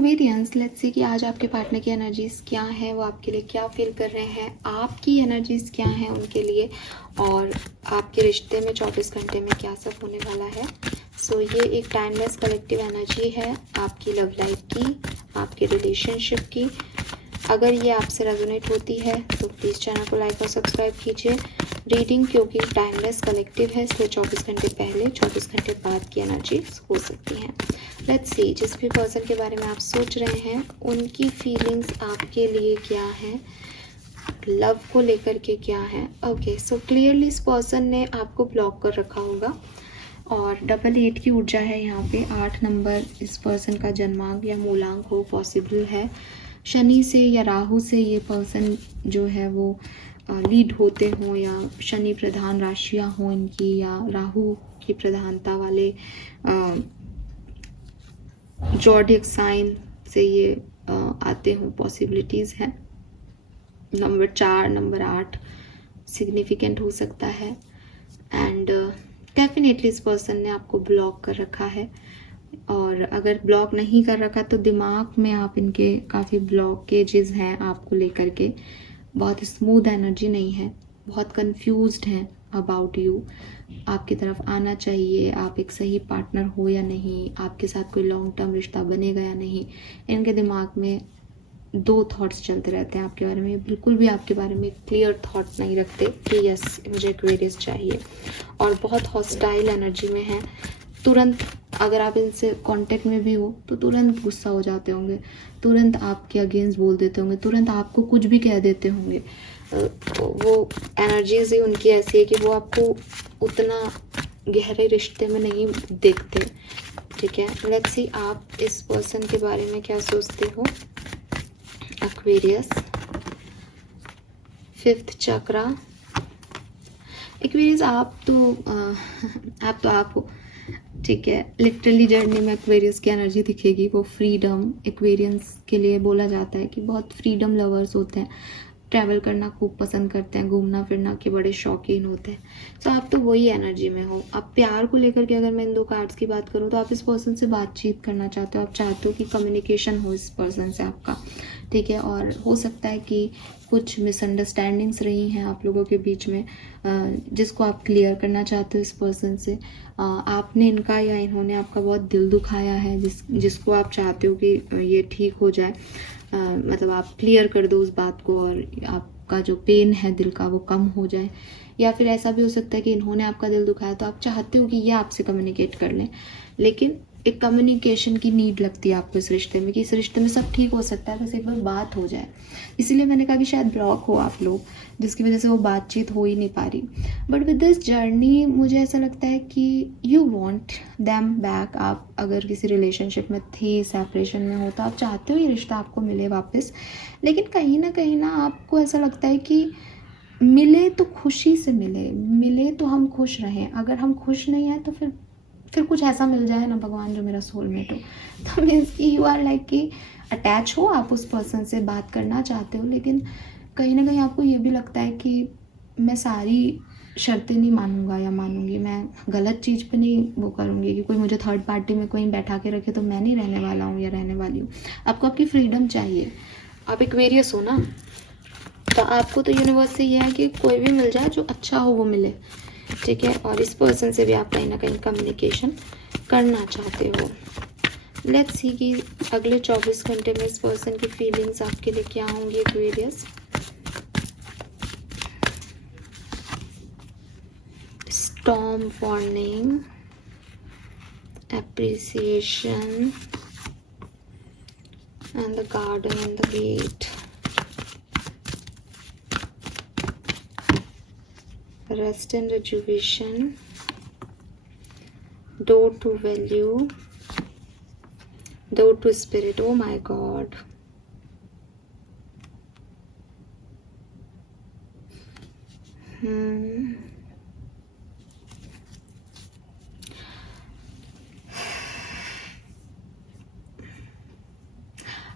Aquarians, let's say कि आज आपके पार्टनर की एनर्जीज क्या है, वो आपके लिए क्या फील कर रहे हैं, आपकी एनर्जीज क्या हैं उनके लिए, और आपके रिश्ते में 24 घंटे में क्या सब होने वाला है। सो ये एक टाइमलेस कलेक्टिव एनर्जी है आपकी लव लाइफ की, आपके रिलेशनशिप की। अगर ये आपसे रेजोनेट होती है तो प्लीज़ चैनल को लाइक और सब्सक्राइब कीजिए। रीडिंग क्योंकि टाइमलेस कलेक्टिव है, इसलिए 24 घंटे पहले 24 घंटे बाद की एनर्जीज हो सकती हैं। लेट्स सी, जिस भी पर्सन के बारे में आप सोच रहे हैं उनकी फीलिंग्स आपके लिए क्या है, लव को लेकर के क्या है। ओके, सो क्लियरली इस पर्सन ने आपको ब्लॉक कर रखा होगा और 8 की ऊर्जा है यहाँ पे। 8 नंबर इस पर्सन का जन्मांक या मूलांक हो पॉसिबल है। शनि से या राहु से ये पर्सन जो है वो लीड होते हों, या शनि प्रधान राशियाँ हों इनकी, या राहु की प्रधानता वाले जॉडियक साइन से ये आते हों, पॉसिबिलिटीज़ हैं। नंबर 4, नंबर 8 सिग्निफिकेंट हो सकता है। एंड डेफिनेटली इस पर्सन ने आपको ब्लॉक कर रखा है, और अगर ब्लॉक नहीं कर रखा तो दिमाग में आप इनके काफ़ी ब्लॉकेजेस हैं आपको लेकर के। बहुत स्मूथ एनर्जी नहीं है, बहुत कंफ्यूज्ड हैं अबाउट यू। आपकी तरफ आना चाहिए, आप एक सही पार्टनर हो या नहीं, आपके साथ कोई लॉन्ग टर्म रिश्ता बनेगा या नहीं। इनके दिमाग में 2 थॉट्स चलते रहते हैं आपके बारे में। बिल्कुल भी आपके बारे में क्लियर थॉट नहीं रखते कि यस मुझे एक्वेरियस चाहिए, और बहुत हॉस्टाइल एनर्जी में है। तुरंत अगर आप इनसे कांटेक्ट में भी हो तो तुरंत गुस्सा हो जाते होंगे, तुरंत आपके अगेंस्ट बोल देते होंगे, तुरंत आपको कुछ भी कह देते होंगे। वो एनर्जीज ही उनकी ऐसी है कि वो आपको उतना गहरे रिश्ते में नहीं देखते। ठीक है, लेट्स सी आप इस पर्सन के बारे में क्या सोचते हो। एक्वेरियस, 5th चक्रा। एक्वेरियस आप तो आप हो, ठीक है। लिटरली जर्नी में एक्वेरियस की एनर्जी दिखेगी, वो फ्रीडम। एक्वेरियंस के लिए बोला जाता है कि बहुत फ्रीडम लवर्स होते हैं, ट्रैवल करना खूब पसंद करते हैं, घूमना फिरना के बड़े शौकीन होते हैं। सो आप तो वही एनर्जी में हो। अब प्यार को लेकर के अगर मैं इन 2 कार्ड्स की बात करूँ तो आप इस पर्सन से बातचीत करना चाहते हो, आप चाहते हो कि कम्युनिकेशन हो इस पर्सन से आपका, ठीक है। और हो सकता है कि कुछ मिसअंडरस्टैंडिंग्स रही हैं आप लोगों के बीच में, जिसको आप क्लियर करना चाहते हो इस पर्सन से। आपने इनका या इन्होंने आपका बहुत दिल दुखाया है, जिसको आप चाहते हो कि ये ठीक हो जाए। मतलब आप क्लियर कर दो उस बात को, और आपका जो पेन है दिल का वो कम हो जाए। या फिर ऐसा भी हो सकता है कि इन्होंने आपका दिल दुखाया तो आप चाहते हो कि ये आपसे कम्युनिकेट कर लें, लेकिन एक कम्युनिकेशन की नीड लगती है आपको इस रिश्ते में, कि इस रिश्ते में सब ठीक हो सकता है, बस एक बार बात हो जाए। इसीलिए मैंने कहा कि शायद ब्लॉक हो आप लोग, जिसकी वजह से वो बातचीत हो ही नहीं पा रही। बट विद दिस जर्नी मुझे ऐसा लगता है कि यू वॉन्ट दैम बैक। आप अगर किसी रिलेशनशिप में थे, सेपरेशन में हो, तो आप चाहते हो ये रिश्ता आपको मिले वापस, लेकिन कहीं ना आपको ऐसा लगता है कि मिले तो खुशी से मिले तो हम खुश रहें। अगर हम खुश नहीं हैं तो फिर कुछ ऐसा मिल जाए ना भगवान जो मेरा सोलमेट हो। तो मीन्स कि यू आर लाइक कि अटैच हो, आप उस पर्सन से बात करना चाहते हो, लेकिन कहीं ना कहीं आपको ये भी लगता है कि मैं सारी शर्तें नहीं मानूंगा या मानूंगी, मैं गलत चीज़ पे नहीं वो करूँगी कि कोई मुझे थर्ड पार्टी में कोई बैठा के रखे तो मैं नहीं रहने वाला हूँ या रहने वाली हूँ। आपको आपकी फ्रीडम चाहिए, आप एक्वेरियस हो ना, तो आपको तो यूनिवर्स से ये है कि कोई भी मिल जाए जो अच्छा हो वो मिले, ठीक है। और इस पर्सन से भी आप कहीं ना कहीं कम्युनिकेशन करना चाहते हो। लेट्स सी कि अगले 24 घंटे में इस पर्सन की फीलिंग्स आपके लिए क्या होंगी Aquarius. Storm warning, appreciation, and the garden and the gate. Rest and rejuvenation, door to value, door to spirit. Oh my god.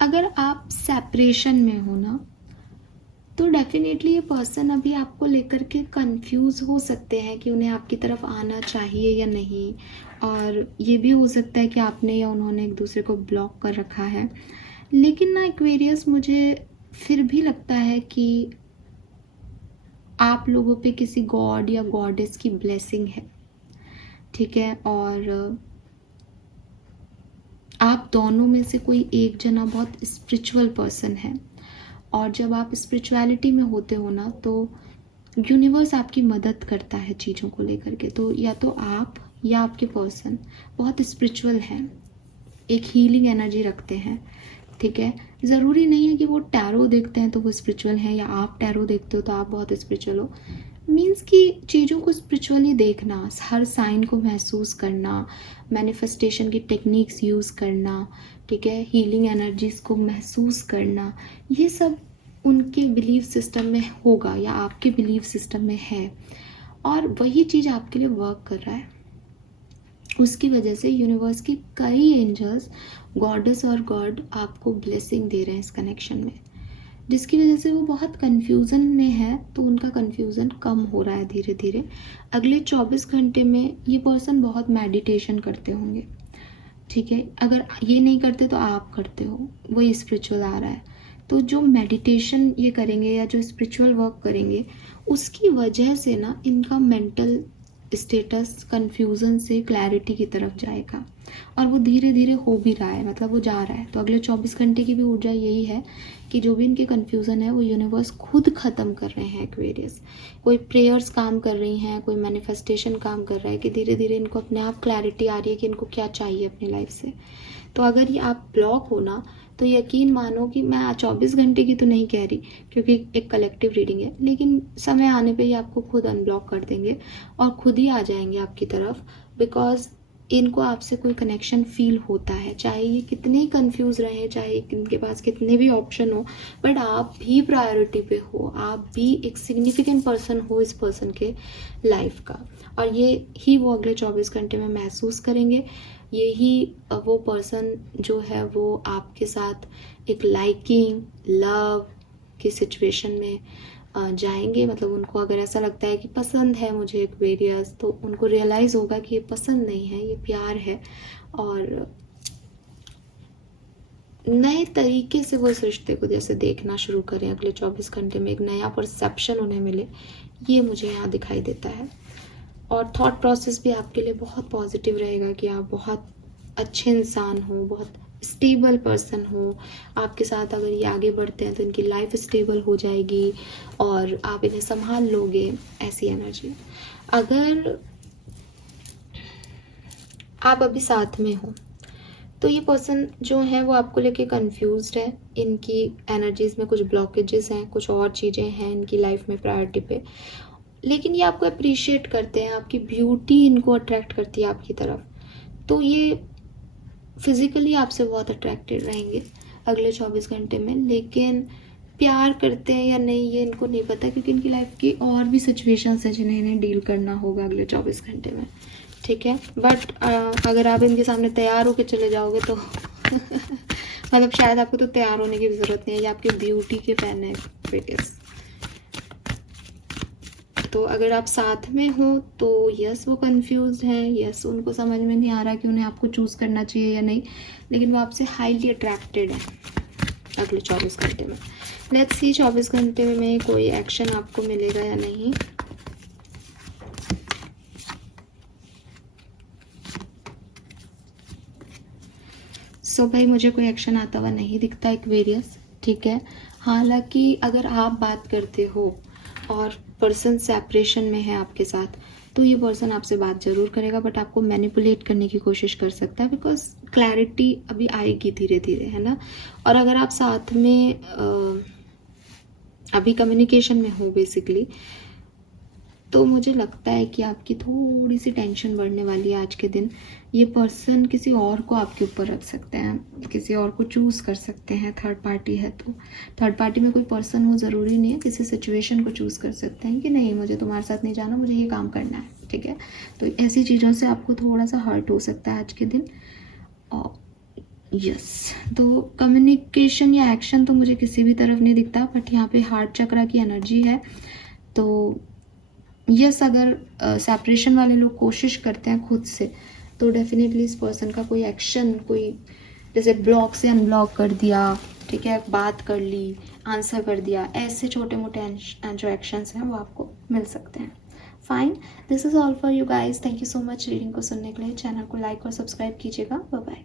अगर आप सेपरेशन में हो ना, तो डेफिनेटली ये पर्सन अभी आपको लेकर के कंफ्यूज हो सकते हैं कि उन्हें आपकी तरफ आना चाहिए या नहीं, और ये भी हो सकता है कि आपने या उन्होंने एक दूसरे को ब्लॉक कर रखा है। लेकिन ना एक्वेरियस, मुझे फिर भी लगता है कि आप लोगों पे किसी गॉड या गॉडेस की ब्लेसिंग है, ठीक है। और आप दोनों में से कोई एक जना बहुत स्पिरिचुअल पर्सन है, और जब आप स्पिरिचुअलिटी में होते हो ना, तो यूनिवर्स आपकी मदद करता है चीज़ों को लेकर के। तो या तो आप या आपके पर्सन बहुत स्पिरिचुअल हैं, एक हीलिंग एनर्जी रखते हैं, ठीक है। ज़रूरी नहीं है कि वो टैरो देखते हैं तो वो स्पिरिचुअल हैं, या आप टैरो देखते हो तो आप बहुत स्पिरिचुअल हो। मीन्स कि चीज़ों को स्पिरिचुअली देखना, हर साइन को महसूस करना, मैनिफेस्टेशन की टेक्निक्स यूज़ करना, ठीक है, हीलिंग एनर्जीज़ को महसूस करना, ये सब उनके बिलीफ सिस्टम में होगा या आपके बिलीफ सिस्टम में है, और वही चीज़ आपके लिए वर्क कर रहा है। उसकी वजह से यूनिवर्स के कई एंजल्स, गॉडेस और गॉड आपको ब्लेसिंग दे रहे हैं इस कनेक्शन में, जिसकी वजह से वो बहुत कन्फ्यूज़न में है। तो उनका कन्फ्यूज़न कम हो रहा है धीरे धीरे। अगले 24 घंटे में ये पर्सन बहुत मेडिटेशन करते होंगे, ठीक है। अगर ये नहीं करते तो आप करते हो, वही स्पिरिचुअल आ रहा है। तो जो मेडिटेशन ये करेंगे या जो स्पिरिचुअल वर्क करेंगे, उसकी वजह से ना इनका मेंटल स्टेटस कन्फ्यूज़न से क्लैरिटी की तरफ जाएगा, और वो धीरे धीरे हो भी रहा है, मतलब वो जा रहा है। तो अगले 24 घंटे की भी ऊर्जा यही है कि जो भी इनके कन्फ्यूज़न है वो यूनिवर्स खुद ख़त्म कर रहे हैं एक्वेरियस। कोई प्रेयर्स काम कर रही हैं, कोई मैनिफेस्टेशन काम कर रहा है कि धीरे धीरे इनको अपने आप क्लैरिटी आ रही है कि इनको क्या चाहिए अपनी लाइफ से। तो अगर ये आप ब्लॉक हो ना, तो यकीन मानो कि मैं 24 घंटे की तो नहीं कह रही, क्योंकि एक कलेक्टिव रीडिंग है, लेकिन समय आने पे ये आपको खुद अनब्लॉक कर देंगे और खुद ही आ जाएंगे आपकी तरफ, बिकॉज इनको आपसे कोई कनेक्शन फील होता है। चाहे ये कितने ही कन्फ्यूज़ रहें, चाहे इनके पास कितने भी ऑप्शन हो, बट आप भी प्रायोरिटी पे हो, आप भी एक सिग्निफिकेंट पर्सन हो इस पर्सन के लाइफ का, और ये ही वो अगले 24 घंटे में महसूस करेंगे। यही वो पर्सन जो है वो आपके साथ एक लाइकिंग, लव की सिचुएशन में जाएंगे। मतलब उनको अगर ऐसा लगता है कि पसंद है मुझे एक्वेरियस, तो उनको रियलाइज़ होगा कि ये पसंद नहीं है, ये प्यार है, और नए तरीके से वो इस रिश्ते को जैसे देखना शुरू करें अगले 24 घंटे में, एक नया परसेप्शन उन्हें मिले, ये मुझे यहाँ दिखाई देता है। और थॉट प्रोसेस भी आपके लिए बहुत पॉजिटिव रहेगा कि आप बहुत अच्छे इंसान हो, बहुत स्टेबल पर्सन हो। आपके साथ अगर ये आगे बढ़ते हैं तो इनकी लाइफ स्टेबल हो जाएगी और आप इन्हें संभाल लोगे, ऐसी एनर्जी। अगर आप अभी साथ में हो तो ये पर्सन जो है वो आपको लेके कंफ्यूज्ड है, इनकी एनर्जीज़ में कुछ ब्लॉकेजेस हैं, कुछ और चीज़ें हैं इनकी लाइफ में प्रायोरिटी पे, लेकिन ये आपको अप्रिशिएट करते हैं, आपकी ब्यूटी इनको अट्रैक्ट करती है आपकी तरफ। तो ये फिज़िकली आपसे बहुत अट्रैक्टेड रहेंगे अगले 24 घंटे में, लेकिन प्यार करते हैं या नहीं ये इनको नहीं पता, क्योंकि इनकी लाइफ की और भी सिचुएशंस हैं जिन्हें इन्हें डील करना होगा अगले 24 घंटे में, ठीक है। बट अगर आप इनके सामने तैयार होकर चले जाओगे तो मतलब शायद आपको तो तैयार होने की भी ज़रूरत नहीं है, ये आपकी ब्यूटी के फैन है एक्वेरियस। तो अगर आप साथ में हो तो यस वो कंफ्यूज हैं, यस उनको समझ में नहीं आ रहा कि उन्हें आपको चूज़ करना चाहिए या नहीं, लेकिन वो आपसे हाईली अट्रैक्टेड है अगले 24 घंटे में। लेट्स सी 24 घंटे में कोई एक्शन आपको मिलेगा या नहीं। सो भाई मुझे कोई एक्शन आता हुआ नहीं दिखता एक्वेरियस, ठीक है। हालांकि अगर आप बात करते हो और पर्सन सेपरेशन में है आपके साथ, तो ये पर्सन आपसे बात ज़रूर करेगा, बट आपको मैनिपुलेट करने की कोशिश कर सकता है, बिकॉज क्लैरिटी अभी आएगी धीरे धीरे, है ना। और अगर आप साथ में अभी कम्युनिकेशन में हो बेसिकली, तो मुझे लगता है कि आपकी थोड़ी सी टेंशन बढ़ने वाली है आज के दिन। ये पर्सन किसी और को आपके ऊपर रख सकते हैं, किसी और को चूज़ कर सकते हैं, थर्ड पार्टी है तो थर्ड पार्टी में कोई पर्सन हो ज़रूरी नहीं है, किसी सिचुएशन को चूज़ कर सकते हैं कि नहीं मुझे तुम्हारे साथ नहीं जाना, मुझे ये काम करना है, ठीक है। तो ऐसी चीज़ों से आपको थोड़ा सा हर्ट हो सकता है आज के दिन। और यस, तो कम्युनिकेशन या एक्शन तो मुझे किसी भी तरफ नहीं दिखता, बट यहाँ पे हार्ट चक्रा की एनर्जी है। तो यस, अगर सेपरेशन वाले लोग कोशिश करते हैं खुद से, तो डेफिनेटली इस पर्सन का कोई एक्शन, कोई जैसे ब्लॉक से अनब्लॉक कर दिया, ठीक है, बात कर ली, आंसर कर दिया, ऐसे छोटे मोटे जो एक्शंस हैं वो आपको मिल सकते हैं। Fine, this is all for you guys. Thank you so much reading को सुनने के लिए। चैनल को लाइक और सब्सक्राइब कीजिएगा। Bye bye.